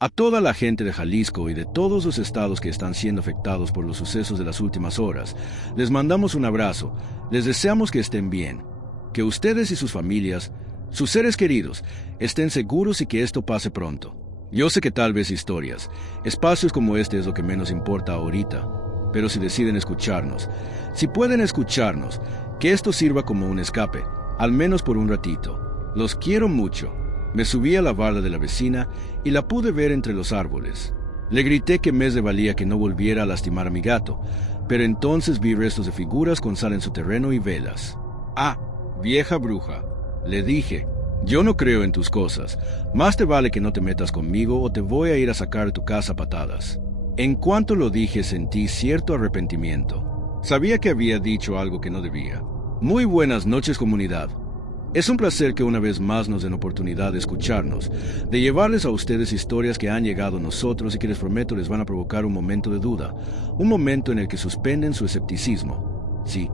A toda la gente de Jalisco y de todos los estados que están siendo afectados por los sucesos de las últimas horas, les mandamos un abrazo, les deseamos que estén bien, que ustedes y sus familias, sus seres queridos, estén seguros y que esto pase pronto. Yo sé que tal vez historias, espacios como este es lo que menos importa ahorita, pero si deciden escucharnos, si pueden escucharnos, que esto sirva como un escape, al menos por un ratito. Los quiero mucho. Me subí a la barda de la vecina y la pude ver entre los árboles. Le grité que me valía que no volviera a lastimar a mi gato, pero entonces vi restos de figuras con sal en su terreno y velas. «Ah, vieja bruja», le dije, «yo no creo en tus cosas. Más te vale que no te metas conmigo o te voy a ir a sacar de tu casa a patadas». En cuanto lo dije sentí cierto arrepentimiento. Sabía que había dicho algo que no debía. Muy buenas noches, comunidad. Es un placer que una vez más nos den oportunidad de escucharnos, de llevarles a ustedes historias que han llegado a nosotros y que les prometo les van a provocar un momento de duda, un momento en el que suspenden su escepticismo. Sí,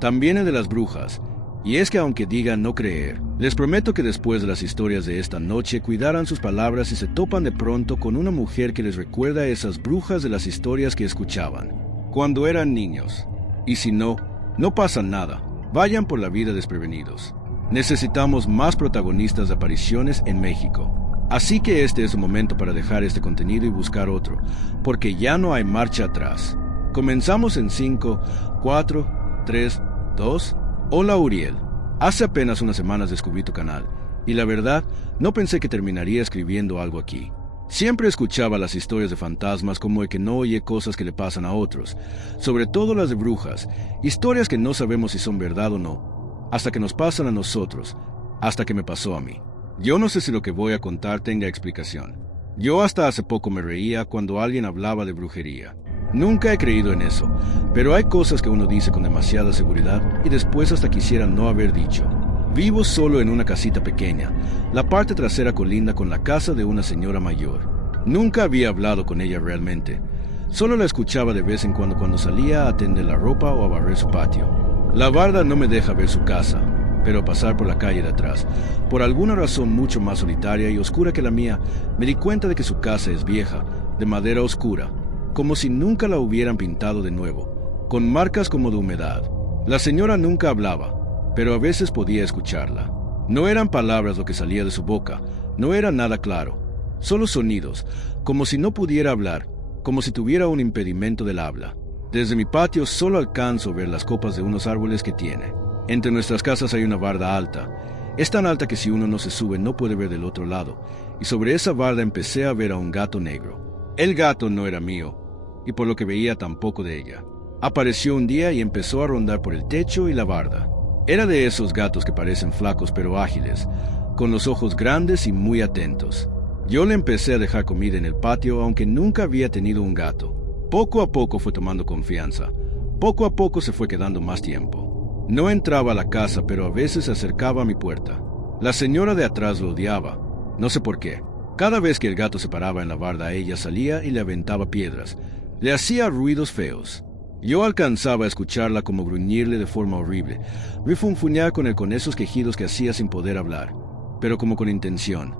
también el de las brujas. Y es que aunque digan no creer, les prometo que después de las historias de esta noche cuidarán sus palabras si se topan de pronto con una mujer que les recuerda a esas brujas de las historias que escuchaban cuando eran niños. Y si no, no pasa nada, vayan por la vida desprevenidos. Necesitamos más protagonistas de apariciones en México. Así que este es el momento para dejar este contenido y buscar otro, porque ya no hay marcha atrás. Comenzamos en 5, 4, 3, 2... Hola Uriel, hace apenas unas semanas descubrí tu canal, y la verdad, no pensé que terminaría escribiendo algo aquí. Siempre escuchaba las historias de fantasmas como el que no oye cosas que le pasan a otros, sobre todo las de brujas, historias que no sabemos si son verdad o no, hasta que nos pasan a nosotros, hasta que me pasó a mí. Yo no sé si lo que voy a contar tenga explicación. Yo hasta hace poco me reía cuando alguien hablaba de brujería. Nunca he creído en eso, pero hay cosas que uno dice con demasiada seguridad y después hasta quisiera no haber dicho. Vivo solo en una casita pequeña. La parte trasera colinda con la casa de una señora mayor. Nunca había hablado con ella realmente. Solo la escuchaba de vez en cuando salía a tender la ropa o a barrer su patio. La barda no me deja ver su casa, pero pasar por la calle de atrás, por alguna razón mucho más solitaria y oscura que la mía, me di cuenta de que su casa es vieja, de madera oscura, como si nunca la hubieran pintado de nuevo, con marcas como de humedad. La señora nunca hablaba, pero a veces podía escucharla. No eran palabras lo que salía de su boca, no era nada claro, solo sonidos, como si no pudiera hablar, como si tuviera un impedimento del habla. Desde mi patio solo alcanzo a ver las copas de unos árboles que tiene. Entre nuestras casas hay una barda alta. Es tan alta que si uno no se sube no puede ver del otro lado, y sobre esa barda empecé a ver a un gato negro. El gato no era mío, y por lo que veía tampoco de ella. Apareció un día y empezó a rondar por el techo y la barda. Era de esos gatos que parecen flacos pero ágiles, con los ojos grandes y muy atentos. Yo le empecé a dejar comida en el patio aunque nunca había tenido un gato. Poco a poco fue tomando confianza. Poco a poco se fue quedando más tiempo. No entraba a la casa pero a veces se acercaba a mi puerta. La señora de atrás lo odiaba. No sé por qué. Cada vez que el gato se paraba en la barda ella salía y le aventaba piedras. Le hacía ruidos feos. Yo alcanzaba a escucharla como gruñirle de forma horrible, refunfuñar con esos quejidos que hacía sin poder hablar, pero como con intención,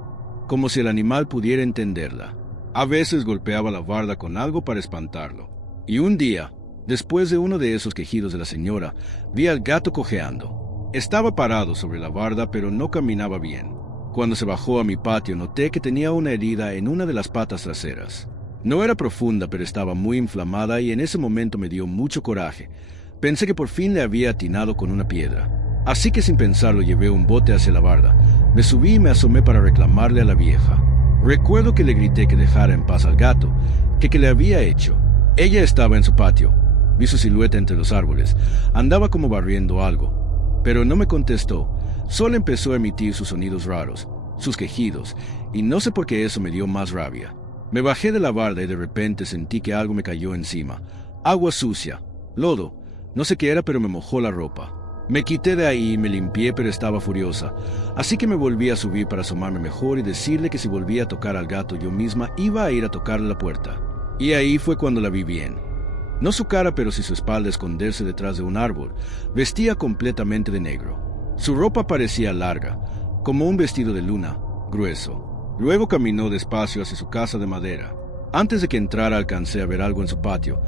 como si el animal pudiera entenderla. A veces golpeaba la barda con algo para espantarlo. Y un día, después de uno de esos quejidos de la señora, vi al gato cojeando. Estaba parado sobre la barda, pero no caminaba bien. Cuando se bajó a mi patio, noté que tenía una herida en una de las patas traseras. No era profunda, pero estaba muy inflamada y en ese momento me dio mucho coraje. Pensé que por fin le había atinado con una piedra. Así que sin pensarlo llevé un bote hacia la barda. Me subí y me asomé para reclamarle a la vieja. Recuerdo que le grité que dejara en paz al gato, que le había hecho. Ella estaba en su patio. Vi su silueta entre los árboles. Andaba como barriendo algo. Pero no me contestó. Solo empezó a emitir sus sonidos raros, sus quejidos, y no sé por qué eso me dio más rabia. Me bajé de la barda y de repente sentí que algo me cayó encima. Agua sucia, lodo, no sé qué era pero me mojó la ropa. Me quité de ahí y me limpié pero estaba furiosa. Así que me volví a subir para asomarme mejor y decirle que si volvía a tocar al gato yo misma iba a ir a tocarle la puerta. Y ahí fue cuando la vi bien. No su cara pero sí su espalda esconderse detrás de un árbol. Vestía completamente de negro. Su ropa parecía larga, como un vestido de luna, grueso. Luego caminó despacio hacia su casa de madera. Antes de que entrara alcancé a ver algo en su patio,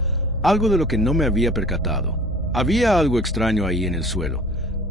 algo de lo que no me había percatado. Había algo extraño ahí en el suelo.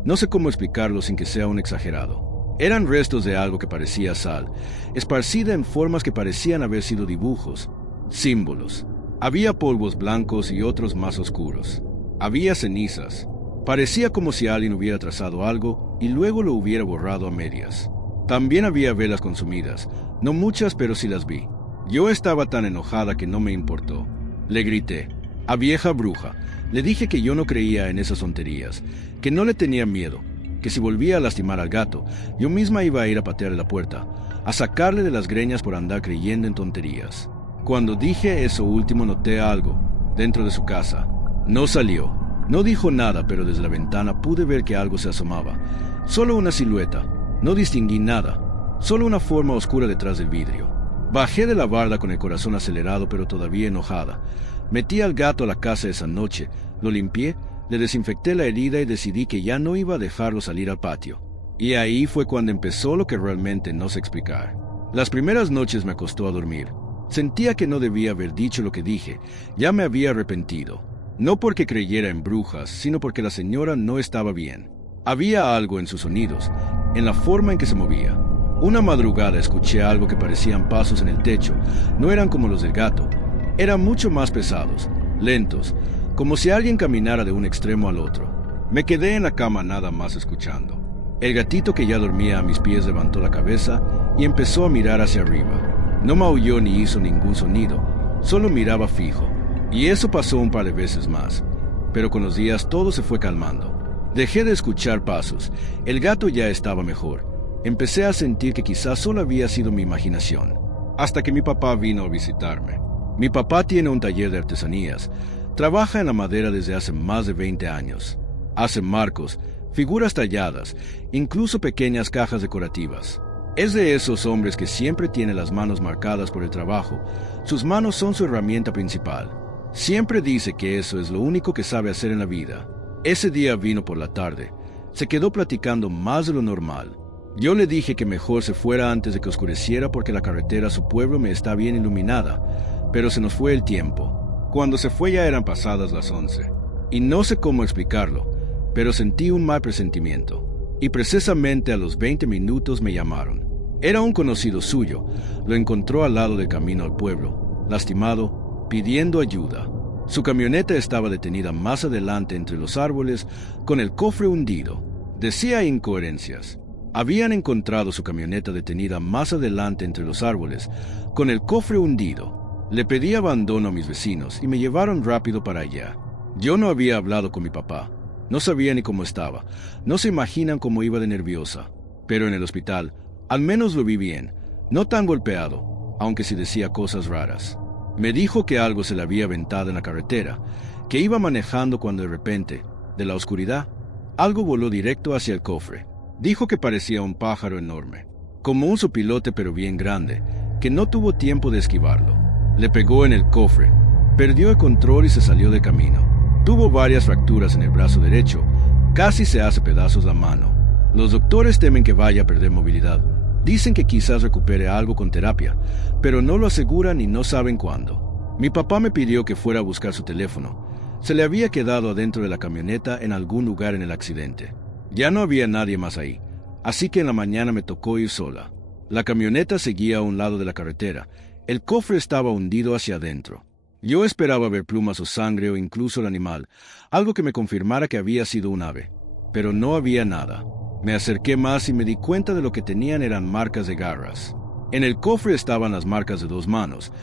No sé cómo explicarlo sin que sea un exagerado. Eran restos de algo que parecía sal, esparcida en formas que parecían haber sido dibujos, símbolos. Había polvos blancos y otros más oscuros. Había cenizas. Parecía como si alguien hubiera trazado algo y luego lo hubiera borrado a medias. También había velas consumidas, no muchas, pero sí las vi. Yo estaba tan enojada que no me importó. Le grité: «¡A vieja bruja!». Le dije que yo no creía en esas tonterías, que no le tenía miedo, que si volvía a lastimar al gato, yo misma iba a ir a patearle la puerta, a sacarle de las greñas por andar creyendo en tonterías. Cuando dije eso último noté algo dentro de su casa. No salió, no dijo nada, pero desde la ventana pude ver que algo se asomaba. Solo una silueta, no distinguí nada, solo una forma oscura detrás del vidrio. Bajé de la barda con el corazón acelerado pero todavía enojada. Metí al gato a la casa esa noche, lo limpié, le desinfecté la herida y decidí que ya no iba a dejarlo salir al patio. Y ahí fue cuando empezó lo que realmente no sé explicar. Las primeras noches me costó a dormir. Sentía que no debía haber dicho lo que dije, ya me había arrepentido. No porque creyera en brujas, sino porque la señora no estaba bien. Había algo en sus sonidos, en la forma en que se movía. Una madrugada escuché algo que parecían pasos en el techo. No eran como los del gato. Eran mucho más pesados, lentos, como si alguien caminara de un extremo al otro. Me quedé en la cama nada más escuchando. El gatito que ya dormía a mis pies levantó la cabeza y empezó a mirar hacia arriba. No maulló ni hizo ningún sonido, solo miraba fijo. Y eso pasó un par de veces más, pero con los días todo se fue calmando. Dejé de escuchar pasos, el gato ya estaba mejor. Empecé a sentir que quizás solo había sido mi imaginación, hasta que mi papá vino a visitarme. Mi papá tiene un taller de artesanías, trabaja en la madera desde hace más de 20 años. Hace marcos, figuras talladas, incluso pequeñas cajas decorativas. Es de esos hombres que siempre tiene las manos marcadas por el trabajo. Sus manos son su herramienta principal. Siempre dice que eso es lo único que sabe hacer en la vida. Ese día vino por la tarde. Se quedó platicando más de lo normal. Yo le dije que mejor se fuera antes de que oscureciera porque la carretera a su pueblo me está bien iluminada, pero se nos fue el tiempo. Cuando se fue ya eran pasadas las 11. Y no sé cómo explicarlo, pero sentí un mal presentimiento. Y precisamente a los 20 minutos me llamaron. Era un conocido suyo. Lo encontró al lado del camino al pueblo, lastimado, pidiendo ayuda. Su camioneta estaba detenida más adelante entre los árboles, con el cofre hundido. Decía incoherencias. Habían encontrado su camioneta detenida más adelante entre los árboles, con el cofre hundido. Le pedí abandono a mis vecinos y me llevaron rápido para allá. Yo no había hablado con mi papá. No sabía ni cómo estaba. No se imaginan cómo iba de nerviosa. Pero en el hospital, al menos lo vi bien. No tan golpeado, aunque sí decía cosas raras. Me dijo que algo se le había aventado en la carretera, que iba manejando cuando de repente, de la oscuridad, algo voló directo hacia el cofre. Dijo que parecía un pájaro enorme, como un sopilote pero bien grande, que no tuvo tiempo de esquivarlo. Le pegó en el cofre, perdió el control y se salió de camino. Tuvo varias fracturas en el brazo derecho, casi se hace pedazos la mano. Los doctores temen que vaya a perder movilidad. Dicen que quizás recupere algo con terapia, pero no lo aseguran y no saben cuándo. Mi papá me pidió que fuera a buscar su teléfono. Se le había quedado adentro de la camioneta en algún lugar en el accidente. Ya no había nadie más ahí, así que en la mañana me tocó ir sola. La camioneta seguía a un lado de la carretera. El cofre estaba hundido hacia adentro. Yo esperaba ver plumas o sangre o incluso el animal, algo que me confirmara que había sido un ave. Pero no había nada. Me acerqué más y me di cuenta de lo que tenían eran marcas de garras. En el cofre estaban las marcas de 2 manos,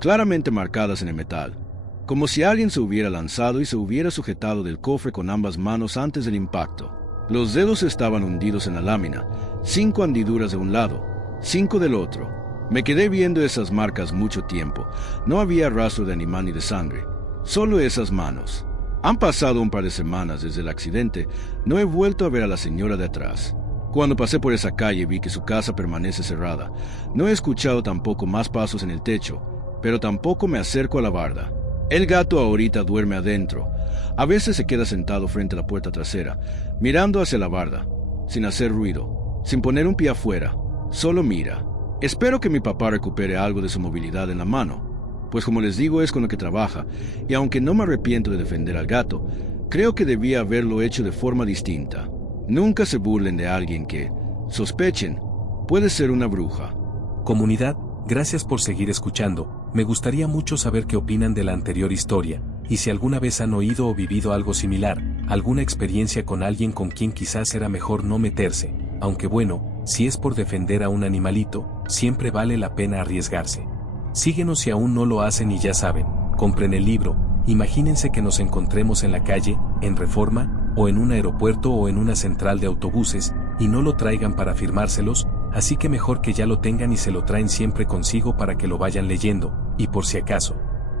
claramente marcadas en el metal, como si alguien se hubiera lanzado y se hubiera sujetado del cofre con ambas manos antes del impacto. Los dedos estaban hundidos en la lámina, 5 hendiduras de un lado, 5 del otro. Me quedé viendo esas marcas mucho tiempo. No había rastro de animal ni de sangre, solo esas manos. Han pasado un par de semanas desde el accidente. No he vuelto a ver a la señora de atrás. Cuando pasé por esa calle vi que su casa permanece cerrada. No he escuchado tampoco más pasos en el techo, pero tampoco me acerco a la barda. El gato ahorita duerme adentro. A veces se queda sentado frente a la puerta trasera, mirando hacia la barda, sin hacer ruido, sin poner un pie afuera. Solo mira. Espero que mi papá recupere algo de su movilidad en la mano, pues como les digo es con lo que trabaja, y aunque no me arrepiento de defender al gato, creo que debía haberlo hecho de forma distinta. Nunca se burlen de alguien que, sospechen, puede ser una bruja. Comunidad, gracias por seguir escuchando. Me gustaría mucho saber qué opinan de la anterior historia, y si alguna vez han oído o vivido algo similar, alguna experiencia con alguien con quien quizás era mejor no meterse, aunque bueno, si es por defender a un animalito, siempre vale la pena arriesgarse. Síguenos si aún no lo hacen y ya saben, compren el libro. Imagínense que nos encontremos en la calle, en Reforma, o en un aeropuerto o en una central de autobuses, y no lo traigan para firmárselos, así que mejor que ya lo tengan y se lo traen siempre consigo para que lo vayan leyendo, y por si acaso.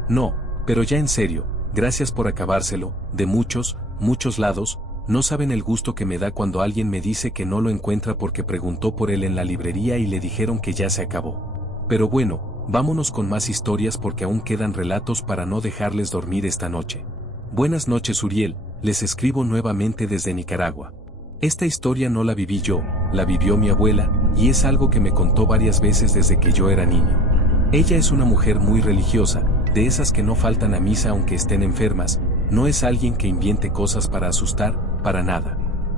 No, pero ya en serio, gracias por acabárselo, de muchos lados, no saben el gusto que me da cuando alguien me dice que no lo encuentra porque preguntó por él en la librería y le dijeron que ya se acabó. Pero bueno, vámonos con más historias porque aún quedan relatos para no dejarles dormir esta noche. Buenas noches Uriel, les escribo nuevamente desde Nicaragua. Esta historia no la viví yo, la vivió mi abuela, y es algo que me contó varias veces desde que yo era niño. Ella es una mujer muy religiosa, de esas que no faltan a misa aunque estén enfermas, no es alguien que invente cosas para asustar, para nada.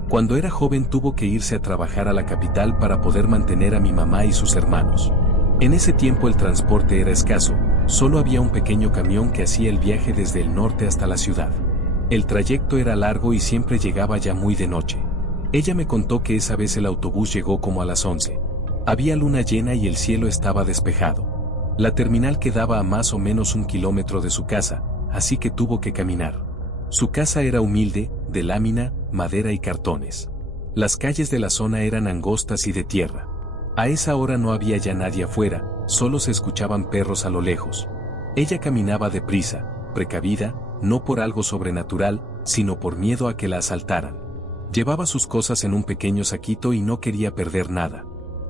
Cuando era joven tuvo que irse a trabajar a la capital para poder mantener a mi mamá y sus hermanos. En ese tiempo el transporte era escaso, solo había un pequeño camión que hacía el viaje desde el norte hasta la ciudad. El trayecto era largo y siempre llegaba ya muy de noche. Ella me contó que esa vez el autobús llegó como a las 11. Había luna llena y el cielo estaba despejado. La terminal quedaba a más o menos 1 kilómetro de su casa, así que tuvo que caminar. Su casa era humilde, de lámina, madera y cartones. Las calles de la zona eran angostas y de tierra. A esa hora no había ya nadie afuera, solo se escuchaban perros a lo lejos. Ella caminaba deprisa, precavida, no por algo sobrenatural, sino por miedo a que la asaltaran. Llevaba sus cosas en un pequeño saquito y no quería perder nada.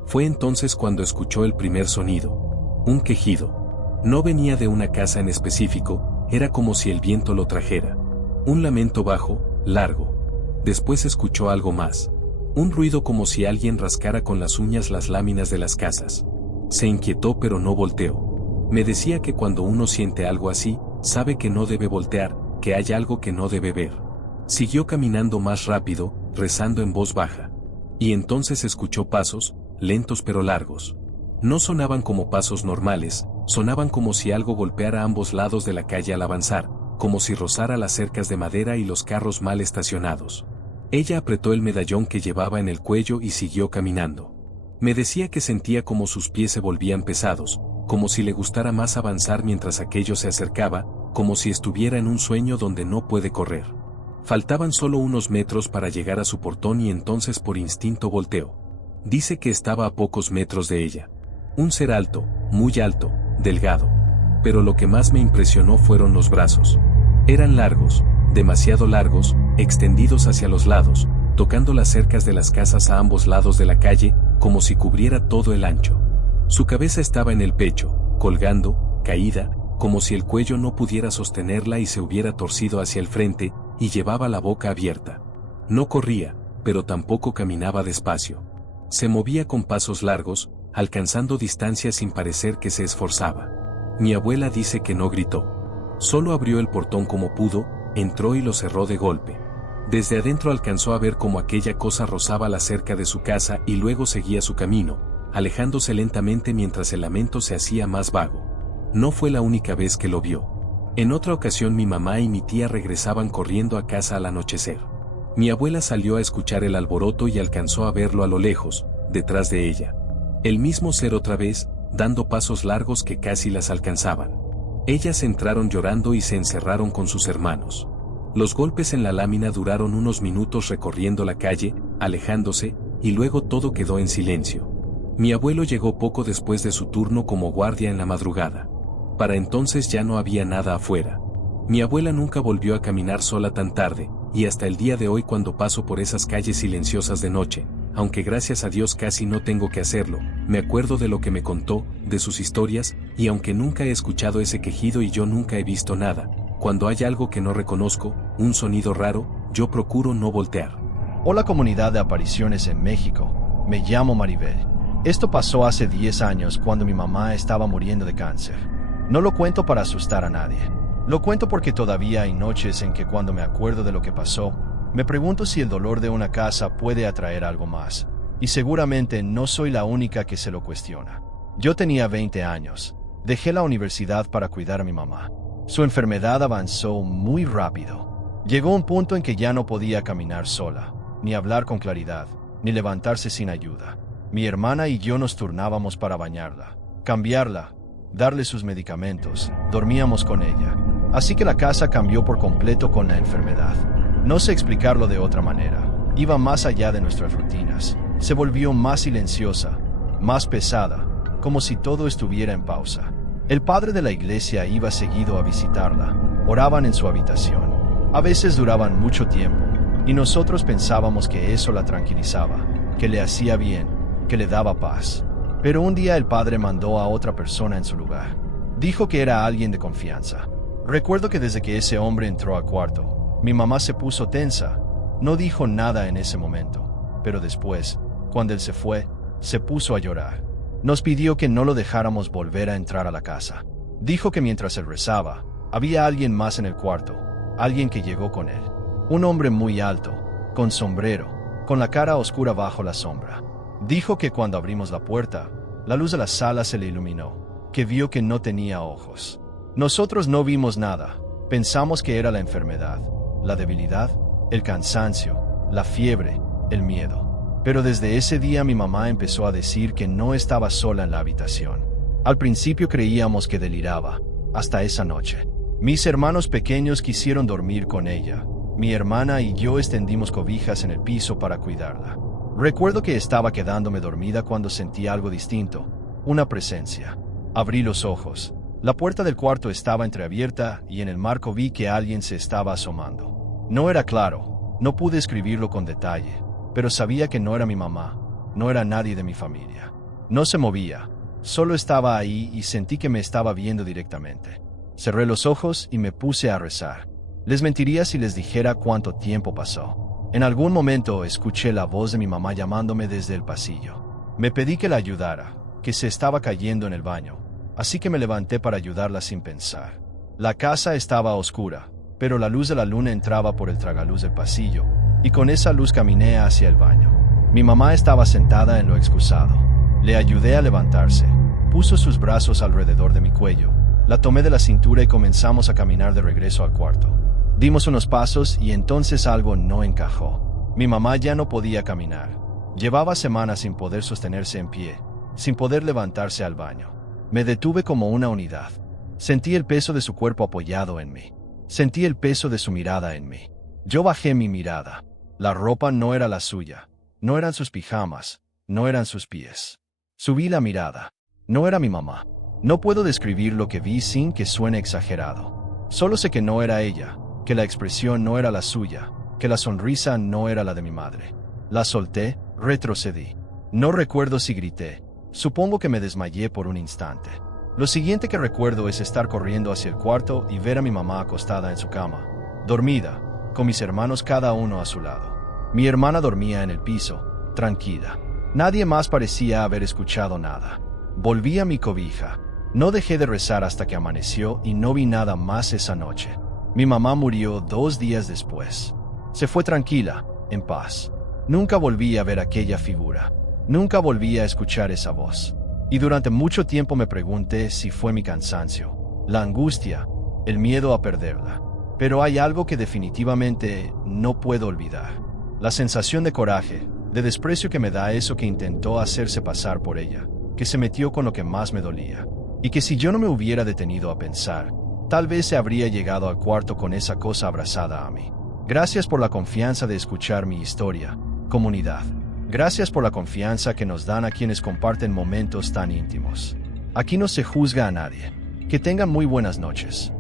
Fue entonces cuando escuchó el primer sonido. Un quejido. No venía de una casa en específico, era como si el viento lo trajera. Un lamento bajo, largo. Después escuchó algo más. Un ruido como si alguien rascara con las uñas las láminas de las casas. Se inquietó pero no volteó. Me decía que cuando uno siente algo así, sabe que no debe voltear, que hay algo que no debe ver. Siguió caminando más rápido, rezando en voz baja. Y entonces escuchó pasos, lentos pero largos. No sonaban como pasos normales, sonaban como si algo golpeara a ambos lados de la calle al avanzar, como si rozara las cercas de madera y los carros mal estacionados. Ella apretó el medallón que llevaba en el cuello y siguió caminando. Me decía que sentía como sus pies se volvían pesados, como si le gustara más avanzar mientras aquello se acercaba, como si estuviera en un sueño donde no puede correr. Faltaban solo unos metros para llegar a su portón y entonces por instinto volteó. Dice que estaba a pocos metros de ella. Un ser alto, muy alto, delgado. Pero lo que más me impresionó fueron los brazos. Eran largos, demasiado largos, extendidos hacia los lados, tocando las cercas de las casas a ambos lados de la calle, como si cubriera todo el ancho. Su cabeza estaba en el pecho, colgando, caída, como si el cuello no pudiera sostenerla y se hubiera torcido hacia el frente, y llevaba la boca abierta. No corría, pero tampoco caminaba despacio. Se movía con pasos largos, alcanzando distancia sin parecer que se esforzaba. Mi abuela dice que no gritó. Solo abrió el portón como pudo, entró y lo cerró de golpe. Desde adentro alcanzó a ver cómo aquella cosa rozaba la cerca de su casa y luego seguía su camino, alejándose lentamente mientras el lamento se hacía más vago. No fue la única vez que lo vio. En otra ocasión mi mamá y mi tía regresaban corriendo a casa al anochecer. Mi abuela salió a escuchar el alboroto y alcanzó a verlo a lo lejos, detrás de ella. El mismo ser otra vez, dando pasos largos que casi las alcanzaban. Ellas entraron llorando y se encerraron con sus hermanos. Los golpes en la lámina duraron unos minutos recorriendo la calle, alejándose, y luego todo quedó en silencio. Mi abuelo llegó poco después de su turno como guardia en la madrugada. Para entonces ya no había nada afuera. Mi abuela nunca volvió a caminar sola tan tarde, y hasta el día de hoy cuando paso por esas calles silenciosas de noche, aunque gracias a Dios casi no tengo que hacerlo, me acuerdo de lo que me contó, de sus historias, y aunque nunca he escuchado ese quejido y yo nunca he visto nada, cuando hay algo que no reconozco, un sonido raro, yo procuro no voltear. Hola comunidad de apariciones en México, me llamo Maribel. Esto pasó hace 10 años cuando mi mamá estaba muriendo de cáncer. No lo cuento para asustar a nadie. Lo cuento porque todavía hay noches en que cuando me acuerdo de lo que pasó, me pregunto si el dolor de una casa puede atraer algo más. Y seguramente no soy la única que se lo cuestiona. Yo tenía 20 años. Dejé la universidad para cuidar a mi mamá. Su enfermedad avanzó muy rápido. Llegó un punto en que ya no podía caminar sola, ni hablar con claridad, ni levantarse sin ayuda. Mi hermana y yo nos turnábamos para bañarla, cambiarla, darle sus medicamentos, dormíamos con ella. Así que la casa cambió por completo con la enfermedad. No sé explicarlo de otra manera. Iba más allá de nuestras rutinas. Se volvió más silenciosa, más pesada, como si todo estuviera en pausa. El padre de la iglesia iba seguido a visitarla. Oraban en su habitación. A veces duraban mucho tiempo, y nosotros pensábamos que eso la tranquilizaba, que le hacía bien, que le daba paz. Pero un día el padre mandó a otra persona en su lugar. Dijo que era alguien de confianza. Recuerdo que desde que ese hombre entró al cuarto, mi mamá se puso tensa. No dijo nada en ese momento, pero después, cuando él se fue, se puso a llorar. Nos pidió que no lo dejáramos volver a entrar a la casa. Dijo que mientras él rezaba, había alguien más en el cuarto, alguien que llegó con él. Un hombre muy alto, con sombrero, con la cara oscura bajo la sombra. Dijo que cuando abrimos la puerta, la luz de la sala se le iluminó, que vio que no tenía ojos. Nosotros no vimos nada, pensamos que era la enfermedad, la debilidad, el cansancio, la fiebre, el miedo. Pero desde ese día mi mamá empezó a decir que no estaba sola en la habitación. Al principio creíamos que deliraba, hasta esa noche. Mis hermanos pequeños quisieron dormir con ella. Mi hermana y yo extendimos cobijas en el piso para cuidarla. Recuerdo que estaba quedándome dormida cuando sentí algo distinto, una presencia. Abrí los ojos. La puerta del cuarto estaba entreabierta y en el marco vi que alguien se estaba asomando. No era claro, no pude escribirlo con detalle, pero sabía que no era mi mamá, no era nadie de mi familia. No se movía, solo estaba ahí y sentí que me estaba viendo directamente. Cerré los ojos y me puse a rezar. Les mentiría si les dijera cuánto tiempo pasó. En algún momento escuché la voz de mi mamá llamándome desde el pasillo. Me pedí que la ayudara, que se estaba cayendo en el baño, así que me levanté para ayudarla sin pensar. La casa estaba oscura, pero la luz de la luna entraba por el tragaluz del pasillo, y con esa luz caminé hacia el baño. Mi mamá estaba sentada en lo excusado. Le ayudé a levantarse. Puso sus brazos alrededor de mi cuello. La tomé de la cintura y comenzamos a caminar de regreso al cuarto. Dimos unos pasos y entonces algo no encajó. Mi mamá ya no podía caminar. Llevaba semanas sin poder sostenerse en pie, sin poder levantarse al baño. Me detuve como una unidad. Sentí el peso de su cuerpo apoyado en mí. Sentí el peso de su mirada en mí. Yo bajé mi mirada. La ropa no era la suya. No eran sus pijamas. No eran sus pies. Subí la mirada. No era mi mamá. No puedo describir lo que vi sin que suene exagerado. Solo sé que no era ella, que la expresión no era la suya, que la sonrisa no era la de mi madre. La solté, retrocedí. No recuerdo si grité. Supongo que me desmayé por un instante. Lo siguiente que recuerdo es estar corriendo hacia el cuarto y ver a mi mamá acostada en su cama, dormida, con mis hermanos cada uno a su lado. Mi hermana dormía en el piso, tranquila. Nadie más parecía haber escuchado nada. Volví a mi cobija. No dejé de rezar hasta que amaneció y no vi nada más esa noche. Mi mamá murió 2 días después. Se fue tranquila, en paz. Nunca volví a ver aquella figura. Nunca volví a escuchar esa voz. Y durante mucho tiempo me pregunté si fue mi cansancio, la angustia, el miedo a perderla. Pero hay algo que definitivamente no puedo olvidar. La sensación de coraje, de desprecio que me da eso que intentó hacerse pasar por ella, que se metió con lo que más me dolía. Y que si yo no me hubiera detenido a pensar, tal vez se habría llegado al cuarto con esa cosa abrazada a mí. Gracias por la confianza de escuchar mi historia, comunidad. Gracias por la confianza que nos dan a quienes comparten momentos tan íntimos. Aquí no se juzga a nadie. Que tengan muy buenas noches.